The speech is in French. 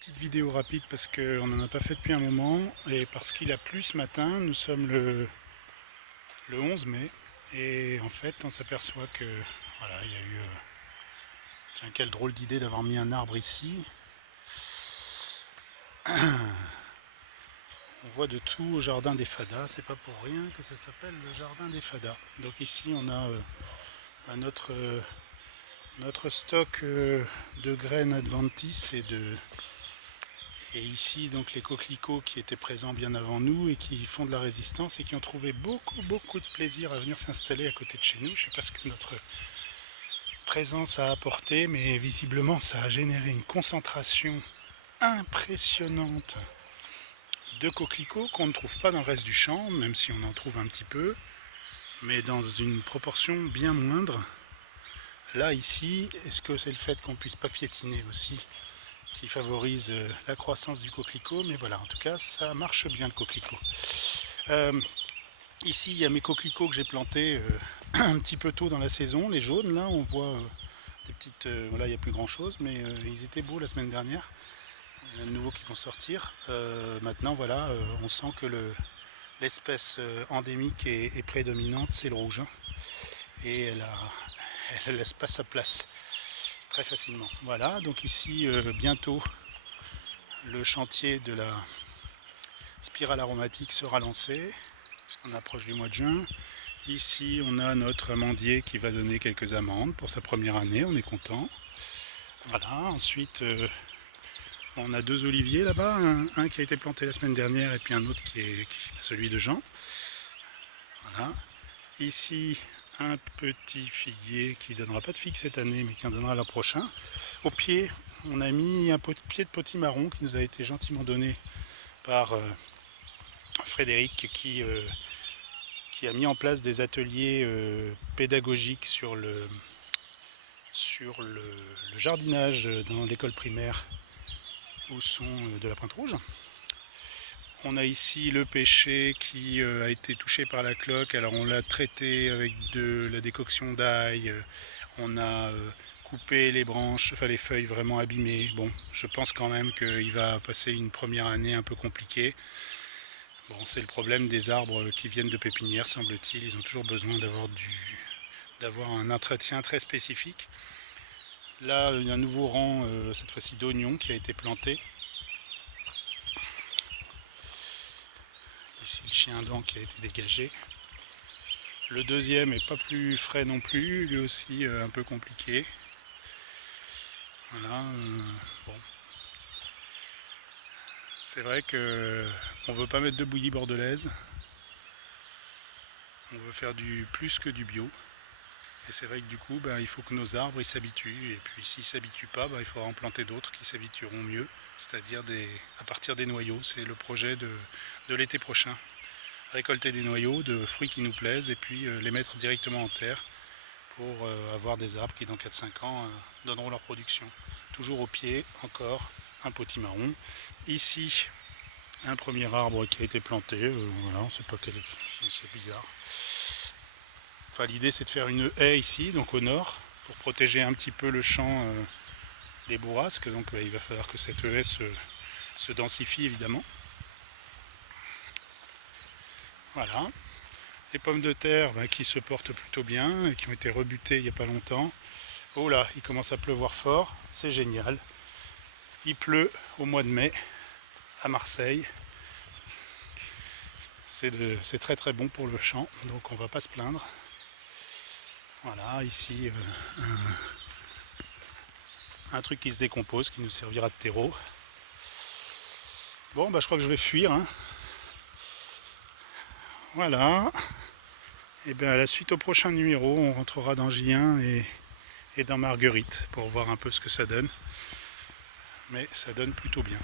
Petite vidéo rapide parce qu'on n'en a pas fait depuis un moment et parce qu'il a plu ce matin. Nous sommes le 11 mai et en fait on s'aperçoit que voilà, il y a eu tiens, quelle drôle d'idée d'avoir mis un arbre ici. On voit de tout au jardin des Fadas, c'est pas pour rien que ça s'appelle le jardin des Fadas. Donc ici on a notre stock de graines Adventis et ici donc les coquelicots qui étaient présents bien avant nous et qui font de la résistance et qui ont trouvé beaucoup de plaisir à venir s'installer à côté de chez nous. Je ne sais pas ce que notre présence a apporté, mais visiblement ça a généré une concentration impressionnante de coquelicots qu'on ne trouve pas dans le reste du champ, même si on en trouve un petit peu, mais dans une proportion bien moindre. Là ici, est-ce que c'est le fait qu'on puisse pas piétiner aussi qui favorise la croissance du coquelicot, mais voilà, en tout cas ça marche bien le coquelicot. Ici il y a mes coquelicots que j'ai plantés un petit peu tôt dans la saison, les jaunes là, on voit des petites, voilà, il n'y a plus grand chose, mais ils étaient beaux la semaine dernière. Il y en a de nouveaux qui vont sortir. Maintenant voilà, on sent que l'espèce endémique est prédominante, c'est le rouge, hein, et elle laisse pas sa place très facilement. Voilà, donc ici bientôt le chantier de la spirale aromatique sera lancé, puisqu'on approche du mois de juin. Ici on a notre amandier qui va donner quelques amandes pour sa première année, on est content. Voilà, ensuite on a deux oliviers là-bas, un qui a été planté la semaine dernière et puis un autre qui est celui de Jean. Voilà. Ici un petit figuier qui ne donnera pas de figues cette année mais qui en donnera l'an prochain. Au pied on a mis un pied de potimarron qui nous a été gentiment donné par Frédéric qui a mis en place des ateliers pédagogiques sur le jardinage dans l'école primaire où sont de la Pointe Rouge. On a ici le pêcher qui a été touché par la cloque, alors on l'a traité avec de la décoction d'ail, on a coupé les branches, enfin les feuilles vraiment abîmées. Bon, je pense quand même qu'il va passer une première année un peu compliquée. Bon, c'est le problème des arbres qui viennent de pépinière, semble-t-il, ils ont toujours besoin d'avoir un entretien très spécifique. Là, il y a un nouveau rang, cette fois-ci d'oignons, qui a été planté. Ici le chien dent qui a été dégagé. Le deuxième est pas plus frais non plus, lui aussi un peu compliqué. Voilà, bon. C'est vrai que on veut pas mettre de bouillie bordelaise. On veut faire du plus que du bio. Et c'est vrai que du coup, il faut que nos arbres s'habituent. Et puis s'ils ne s'habituent pas, il faudra en planter d'autres qui s'habitueront mieux. C'est-à-dire à partir des noyaux. C'est le projet de l'été prochain. Récolter des noyaux de fruits qui nous plaisent et puis les mettre directement en terre pour avoir des arbres qui dans 4-5 ans donneront leur production. Toujours au pied, encore un potimarron. Ici, un premier arbre qui a été planté. Voilà, on ne sait pas quel est, c'est bizarre. Enfin, l'idée c'est de faire une haie ici, donc au nord, pour protéger un petit peu le champ des bourrasques. Donc il va falloir que cette haie se densifie évidemment. Voilà. Les pommes de terre qui se portent plutôt bien et qui ont été rebutées il n'y a pas longtemps. Oh là, il commence à pleuvoir fort, c'est génial. Il pleut au mois de mai à Marseille. C'est très bon pour le champ, donc on ne va pas se plaindre. Voilà, ici un truc qui se décompose, qui nous servira de terreau. Bon, je crois que je vais fuir, hein. Voilà. Et bien à la suite au prochain numéro, on rentrera dans J1 et dans Marguerite pour voir un peu ce que ça donne. Mais ça donne plutôt bien.